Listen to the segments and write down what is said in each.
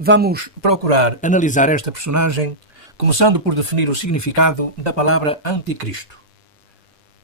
Vamos procurar analisar esta personagem, começando por definir o significado da palavra anticristo.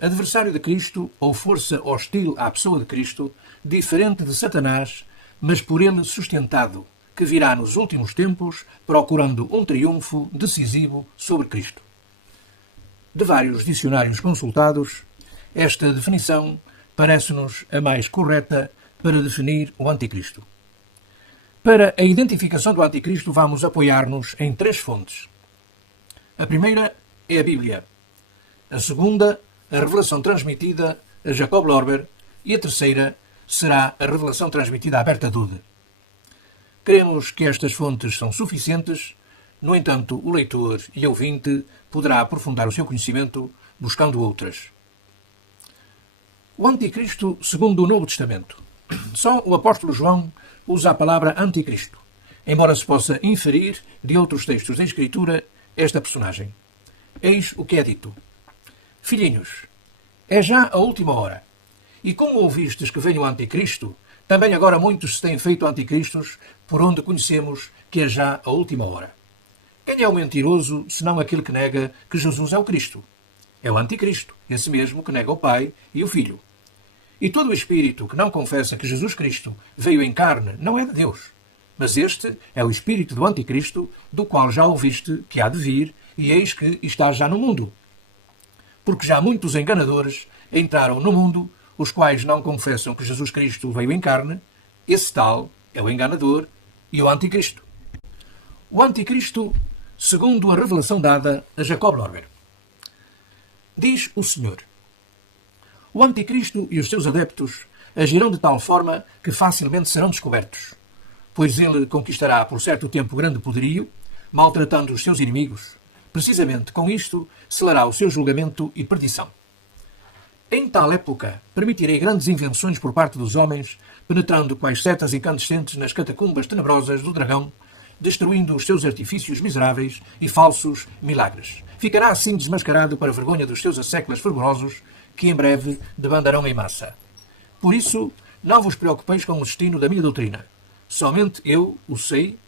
Adversário de Cristo ou força hostil à pessoa de Cristo, diferente de Satanás, mas por ele sustentado, que virá nos últimos tempos procurando um triunfo decisivo sobre Cristo. De vários dicionários consultados, esta definição parece-nos a mais correta para definir o anticristo. Para a identificação do anticristo, vamos apoiar-nos em três fontes. A primeira é a Bíblia. A segunda, a revelação transmitida a Jacob Lorber. E a terceira será a revelação transmitida a Berta Dude. Cremos que estas fontes são suficientes, no entanto, o leitor e ouvinte poderá aprofundar o seu conhecimento buscando outras. O anticristo segundo o Novo Testamento. Só o apóstolo João usa a palavra anticristo, embora se possa inferir de outros textos da Escritura esta personagem. Eis o que é dito. Filhinhos, é já a última hora. E como ouvistes que vem o anticristo, também agora muitos se têm feito anticristos, por onde conhecemos que é já a última hora. Quem é o mentiroso, senão aquele que nega que Jesus é o Cristo? É o anticristo, esse mesmo que nega o Pai e o Filho. E todo o espírito que não confessa que Jesus Cristo veio em carne não é de Deus. Mas este é o espírito do anticristo, do qual já ouviste que há de vir, e eis que está já no mundo. Porque já muitos enganadores entraram no mundo, os quais não confessam que Jesus Cristo veio em carne. Esse tal é o enganador e o anticristo. O anticristo, segundo a revelação dada a Jacob Lorber. Diz o Senhor: o anticristo e os seus adeptos agirão de tal forma que facilmente serão descobertos, pois ele conquistará por certo tempo grande poderio, maltratando os seus inimigos. Precisamente com isto selará o seu julgamento e perdição. Em tal época, permitirei grandes invenções por parte dos homens, penetrando quais setas incandescentes nas catacumbas tenebrosas do dragão, destruindo os seus artifícios miseráveis e falsos milagres. Ficará assim desmascarado para a vergonha dos seus asséculas fervorosos, que em breve debandarão em massa. Por isso, não vos preocupeis com o destino da minha doutrina. Somente eu o sei,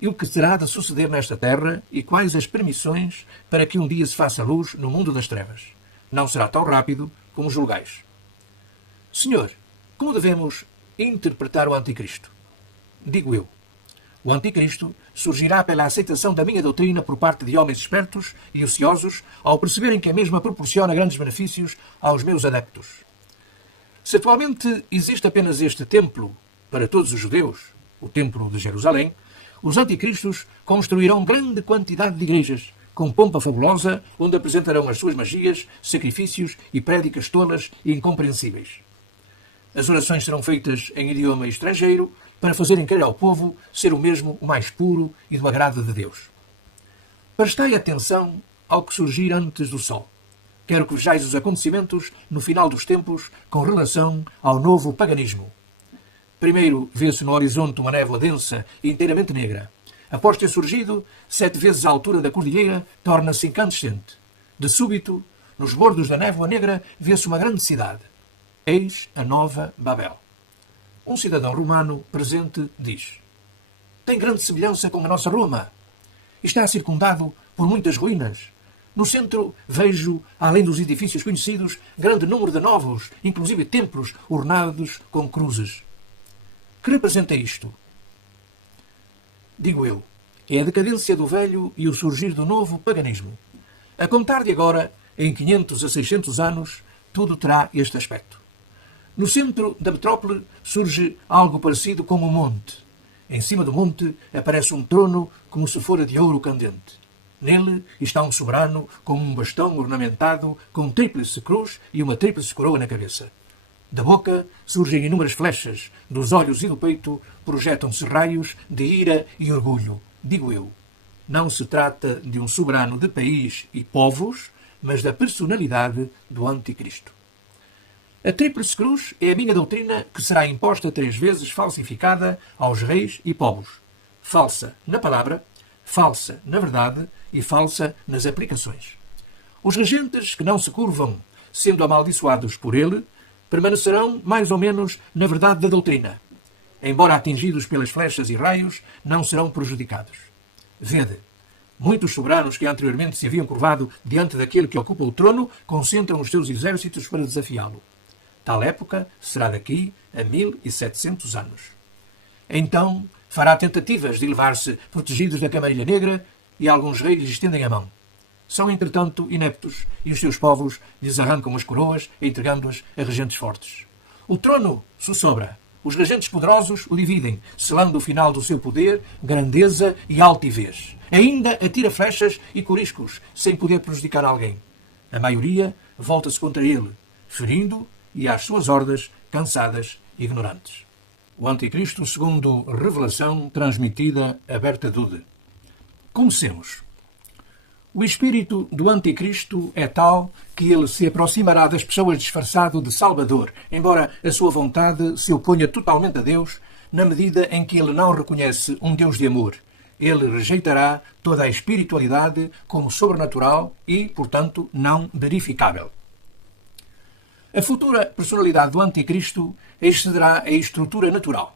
e o que terá de suceder nesta terra, e quais as permissões para que um dia se faça luz no mundo das trevas. Não será tão rápido como julgais. Senhor, como devemos interpretar o anticristo? Digo eu. O anticristo surgirá pela aceitação da minha doutrina por parte de homens espertos e ociosos, ao perceberem que a mesma proporciona grandes benefícios aos meus adeptos. Se atualmente existe apenas este templo para todos os judeus, o templo de Jerusalém, os anticristos construirão grande quantidade de igrejas, com pompa fabulosa, onde apresentarão as suas magias, sacrifícios e prédicas tolas e incompreensíveis. As orações serão feitas em idioma estrangeiro, para fazerem crer ao povo ser o mesmo o mais puro e do agrado de Deus. Prestai atenção ao que surgir antes do sol. Quero que vejais os acontecimentos no final dos tempos com relação ao novo paganismo. Primeiro vê-se no horizonte uma névoa densa e inteiramente negra. Após ter surgido, 7 vezes a altura da cordilheira, torna-se incandescente. De súbito, nos bordos da névoa negra, vê-se uma grande cidade. Eis a nova Babel. Um cidadão romano presente diz: tem grande semelhança com a nossa Roma. Está circundado por muitas ruínas. No centro vejo, além dos edifícios conhecidos, grande número de novos, inclusive templos ornados com cruzes. Que representa isto? Digo eu, é a decadência do velho e o surgir do novo paganismo. A contar de agora, em 500 a 600 anos, tudo terá este aspecto. No centro da metrópole surge algo parecido com um monte. Em cima do monte aparece um trono como se fora de ouro candente. Nele está um soberano com um bastão ornamentado com tríplice cruz e uma tríplice coroa na cabeça. Da boca surgem inúmeras flechas, dos olhos e do peito projetam-se raios de ira e orgulho. Digo eu, não se trata de um soberano de país e povos, mas da personalidade do anticristo. A tríplice cruz é a minha doutrina que será imposta 3 vezes falsificada aos reis e povos. Falsa na palavra, falsa na verdade e falsa nas aplicações. Os regentes que não se curvam, sendo amaldiçoados por ele, permanecerão mais ou menos na verdade da doutrina. embora atingidos pelas flechas e raios, não serão prejudicados. Vede, muitos soberanos que anteriormente se haviam curvado diante daquele que ocupa o trono concentram os seus exércitos para desafiá-lo. Tal época será daqui a 1700 anos. Então fará tentativas de levar-se protegidos da Camarilha Negra e alguns reis lhes estendem a mão. São, entretanto, ineptos e os seus povos lhes arrancam as coroas, entregando-as a regentes fortes. O trono sussobra. Os regentes poderosos o dividem, selando o final do seu poder, grandeza e altivez. Ainda atira flechas e coriscos, sem poder prejudicar alguém. A maioria volta-se contra ele, ferindo e às suas hordas cansadas e ignorantes. O Anticristo segundo revelação transmitida a Berta Dude. Comecemos. O espírito do Anticristo é tal que ele se aproximará das pessoas disfarçado de Salvador, embora a sua vontade se oponha totalmente a Deus, na medida em que ele não reconhece um Deus de amor. Ele rejeitará toda a espiritualidade como sobrenatural e, portanto, não verificável. A futura personalidade do Anticristo excederá a estrutura natural.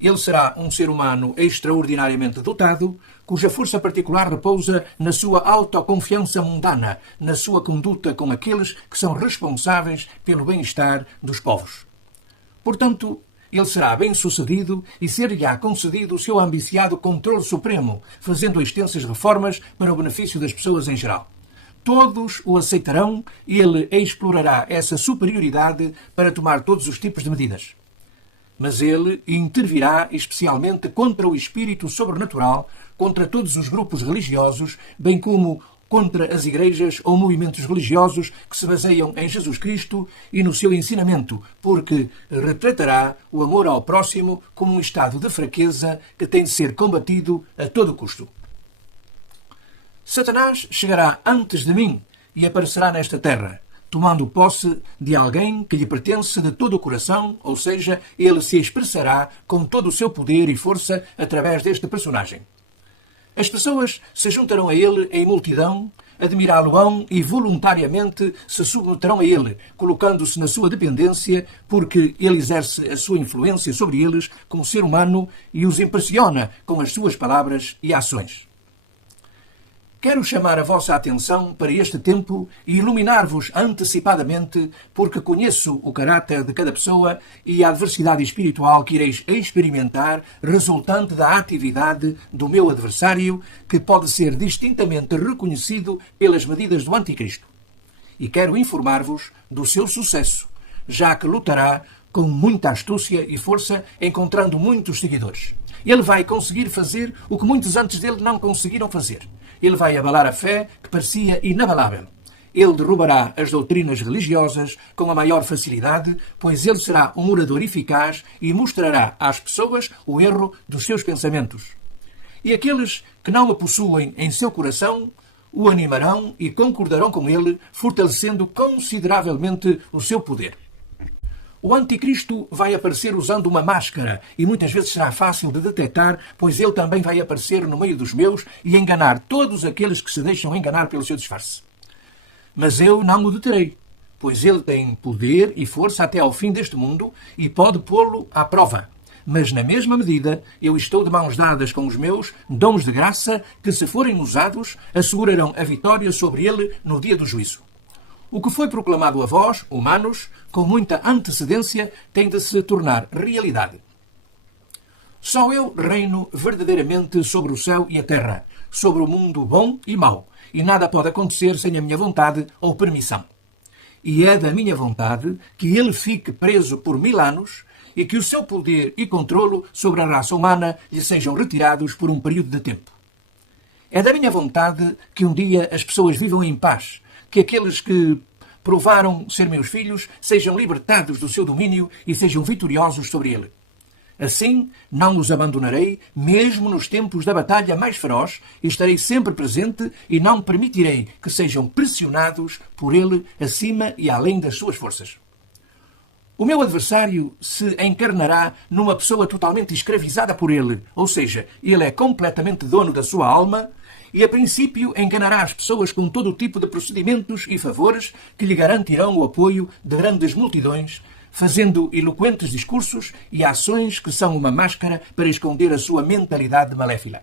Ele será um ser humano extraordinariamente dotado, cuja força particular repousa na sua autoconfiança mundana, na sua conduta com aqueles que são responsáveis pelo bem-estar dos povos. Portanto, ele será bem-sucedido e ser-lhe-á concedido o seu ambiciado controle supremo, fazendo extensas reformas para o benefício das pessoas em geral. Todos o aceitarão e ele explorará essa superioridade para tomar todos os tipos de medidas. Mas ele intervirá especialmente contra o espírito sobrenatural, contra todos os grupos religiosos, bem como contra as igrejas ou movimentos religiosos que se baseiam em Jesus Cristo e no seu ensinamento, porque retratará o amor ao próximo como um estado de fraqueza que tem de ser combatido a todo custo. Satanás chegará antes de mim e aparecerá nesta terra, tomando posse de alguém que lhe pertence de todo o coração, ou seja, ele se expressará com todo o seu poder e força através deste personagem. As pessoas se juntarão a ele em multidão, admirá-lo-ão e voluntariamente se submeterão a ele, colocando-se na sua dependência, porque ele exerce a sua influência sobre eles como ser humano e os impressiona com as suas palavras e ações. Quero chamar a vossa atenção para este tempo e iluminar-vos antecipadamente, porque conheço o caráter de cada pessoa e a adversidade espiritual que ireis experimentar, resultante da atividade do meu adversário, que pode ser distintamente reconhecido pelas medidas do Anticristo. E quero informar-vos do seu sucesso, já que lutará com muita astúcia e força, encontrando muitos seguidores. Ele vai conseguir fazer o que muitos antes dele não conseguiram fazer. Ele vai abalar a fé que parecia inabalável. Ele derrubará as doutrinas religiosas com a maior facilidade, pois ele será um orador eficaz e mostrará às pessoas o erro dos seus pensamentos. E aqueles que não o possuem em seu coração o animarão e concordarão com ele, fortalecendo consideravelmente o seu poder. O Anticristo vai aparecer usando uma máscara e muitas vezes será fácil de detectar, pois ele também vai aparecer no meio dos meus e enganar todos aqueles que se deixam enganar pelo seu disfarce. Mas eu não o deterei, pois ele tem poder e força até ao fim deste mundo e pode pô-lo à prova. Mas, na mesma medida, eu estou de mãos dadas com os meus dons de graça que, se forem usados, assegurarão a vitória sobre ele no dia do juízo. O que foi proclamado a vós, humanos, com muita antecedência, tem de se tornar realidade. Só eu reino verdadeiramente sobre o céu e a terra, sobre o mundo bom e mau, e nada pode acontecer sem a minha vontade ou permissão. E é da minha vontade que ele fique preso por 1000 anos e que o seu poder e controlo sobre a raça humana lhe sejam retirados por um período de tempo. É da minha vontade que um dia as pessoas vivam em paz, que aqueles que provaram ser meus filhos sejam libertados do seu domínio e sejam vitoriosos sobre ele. Assim, não os abandonarei, mesmo nos tempos da batalha mais feroz, e estarei sempre presente e não permitirei que sejam pressionados por ele acima e além das suas forças. O meu adversário se encarnará numa pessoa totalmente escravizada por ele, ou seja, ele é completamente dono da sua alma e, a princípio, enganará as pessoas com todo o tipo de procedimentos e favores que lhe garantirão o apoio de grandes multidões, fazendo eloquentes discursos e ações que são uma máscara para esconder a sua mentalidade maléfica.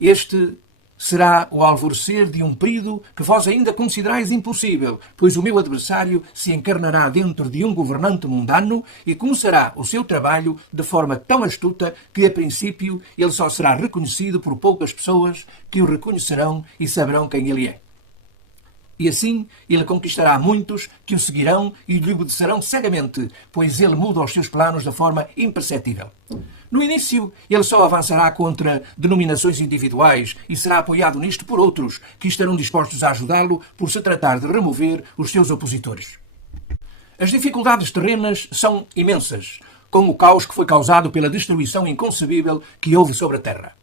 Este será o alvorecer de um período que vós ainda considerais impossível, pois o meu adversário se encarnará dentro de um governante mundano e começará o seu trabalho de forma tão astuta que, a princípio, ele só será reconhecido por poucas pessoas que o reconhecerão e saberão quem ele é. E assim ele conquistará muitos que o seguirão e lhe obedecerão cegamente, pois ele muda os seus planos de forma imperceptível. No início, ele só avançará contra denominações individuais e será apoiado nisto por outros, que estarão dispostos a ajudá-lo por se tratar de remover os seus opositores. As dificuldades terrenas são imensas, com o caos que foi causado pela destruição inconcebível que houve sobre a Terra.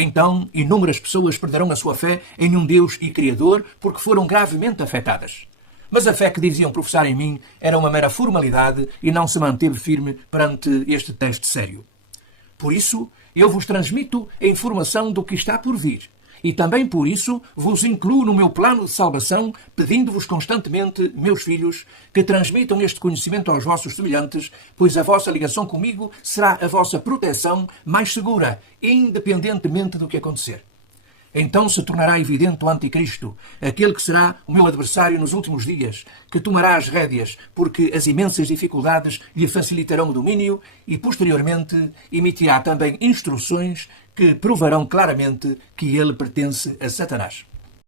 Então, inúmeras pessoas perderão a sua fé em um Deus e Criador porque foram gravemente afetadas. Mas a fé que diziam professar em mim era uma mera formalidade e não se manteve firme perante este teste sério. Por isso, eu vos transmito a informação do que está por vir. E também por isso vos incluo no meu plano de salvação, pedindo-vos constantemente, meus filhos, que transmitam este conhecimento aos vossos semelhantes, pois a vossa ligação comigo será a vossa proteção mais segura, independentemente do que acontecer. Então se tornará evidente o anticristo, aquele que será o meu adversário nos últimos dias, que tomará as rédeas, porque as imensas dificuldades lhe facilitarão o domínio e, posteriormente, emitirá também instruções que provarão claramente que ele pertence a Satanás.